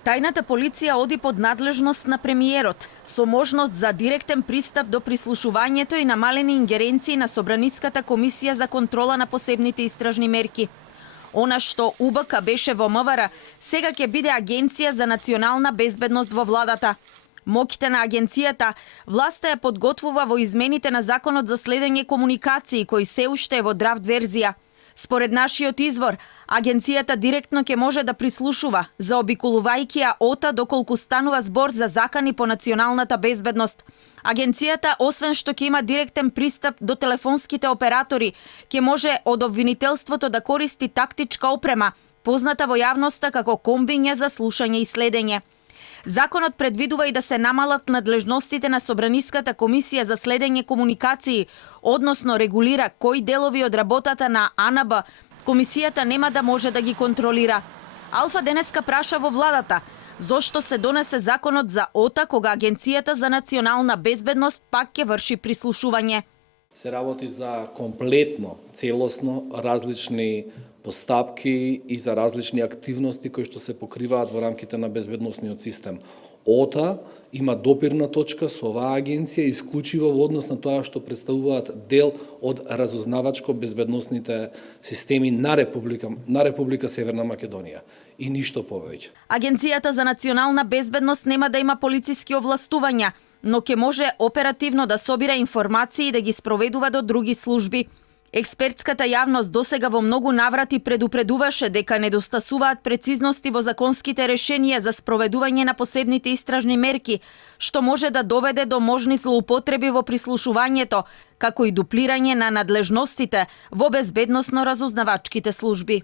Тајната полиција оди под надлежност на премиерот, со можност за директен пристап до прислушувањето и намалени ингеренции на Собраниската комисија за контрола на посебните истражни мерки. Она што УБК беше во МВР, сега ќе биде Агенција за национална безбедност во владата. Моќите на агенцијата власта ја подготвува во измените на Законот за следење комуникации, кој се уште е во драфт верзија. Според нашиот извор, агенцијата директно ќе може да прислушува, заобиколувајќи ја ОТА доколку станува збор за закани по националната безбедност. Агенцијата, освен што ќе има директен пристап до телефонските оператори, ќе може од обвинителството да користи тактичка опрема, позната во јавноста како комбиња за слушање и следење. Законот предвидува и да се намалат надлежностите на Собраниската комисија за следење комуникации, односно регулира кои делови од работата на АНБ комисијата нема да може да ги контролира. Алфа денеска праша во владата зошто се донесе законот за ОТА кога Агенцијата за национална безбедност пак ќе врши прислушување. Се работи за комплетно, целосно различни постапки и за различни активности кои што се покриваат во рамките на безбедносниот систем. ОТА има допирна точка со оваа агенција исклучиво во однос на тоа што представуваат дел од разузнавачко-безбедносните системи на Република Северна Македонија и ништо повеќе. Агенцијата за национална безбедност нема да има полициски овластувања, но ќе може оперативно да собира информации и да ги спроведува до други служби. Експертската јавност досега во многу наврати предупредуваше дека недостасуваат прецизности во законските решенија за спроведување на посебните истражни мерки, што може да доведе до можни злоупотреби во прислушувањето, како и дуплирање на надлежностите во безбедносно разузнавачките служби.